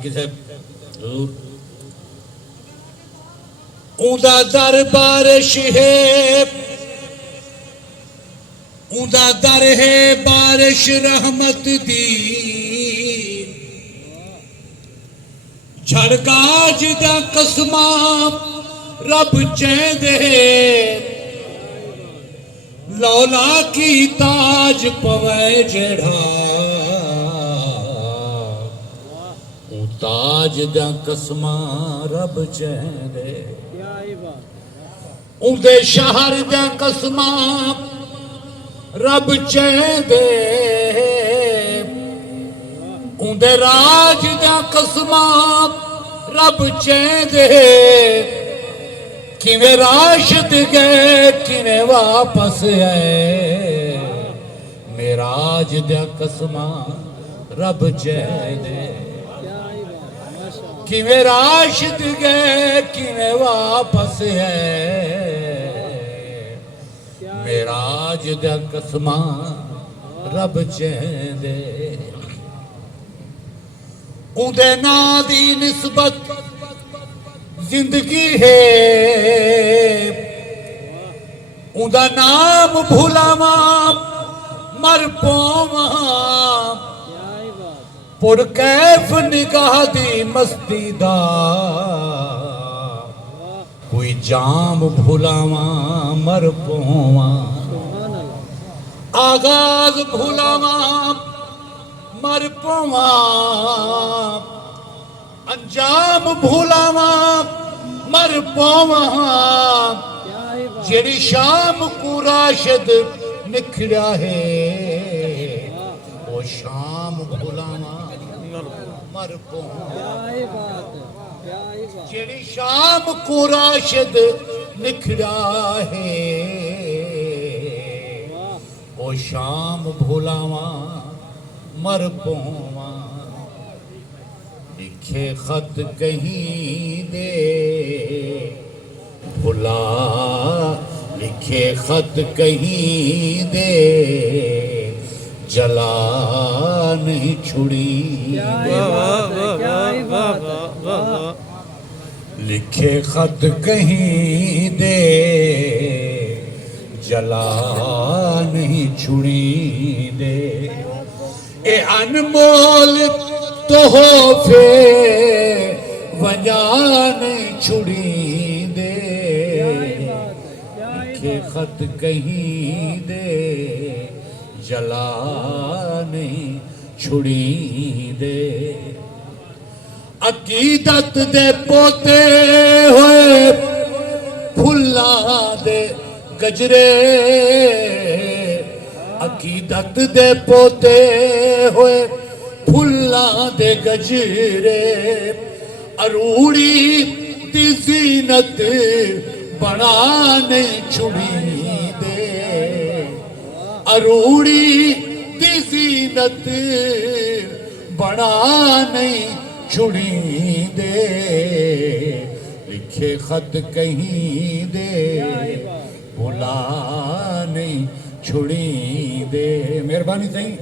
बाकी साहब ऊंदा दर बारिश है, ऊंदा दर है बारिश रहमत दी, झड़काज दा कसमा रब चेंदे, लौला की ताज पवै जेड़ा, ताज दा कसमा रब चेंदे, उंदे शहर दा कसमा रब चेंदे, उंदे राज दा कसमा रब चेंदे, किवें राशिद गए किवें वापस आए, मेराज दा कसमा रब चेंदे, किवें राशिद गए किवें वापस है, मेराज दा कसमा रब चेंदे, उंदे नां दी निस्बत जिंदगी है, उंदा नाम भुलावा मर पोवा, पुर कैफ निगाह दी मस्ती दा, कोई जाम भुलावा मर पोवा, आगाज भुलावा मर पोवा, अंजाम भुलावा मर पोवा, जेड़ी शाम को राशिद निखड़ा है, वो शाम भुलावा मर पोवा, जेड़ी शाम को राशिद निखड़ा है, वो शाम भुलावा मर पोवा, लिखे खत कहीं दे भुला, लिखे खत कहीं दे जला नहीं छुड़ी, लिखे खत कहीं दे जला नहीं छुड़ी दे, ए अनमोल तोहफे वजा नहीं छुड़ी दे, लिखे खत कहीं दे जला नहीं छुड़ी दे, अकीदत दे पोते होए फुल्ला दे गजरे, अकीदत दे पोते होए फुल्ला दे गजरे, अरूड़ी दी ज़ीनत बना नहीं छुड़ी दे, अरूड़ी दी ज़ीनत बना नहीं छुड़ी दे, लिखे खत कहीं दे भुला नहीं छुड़ी दे। मेहरबानी सही।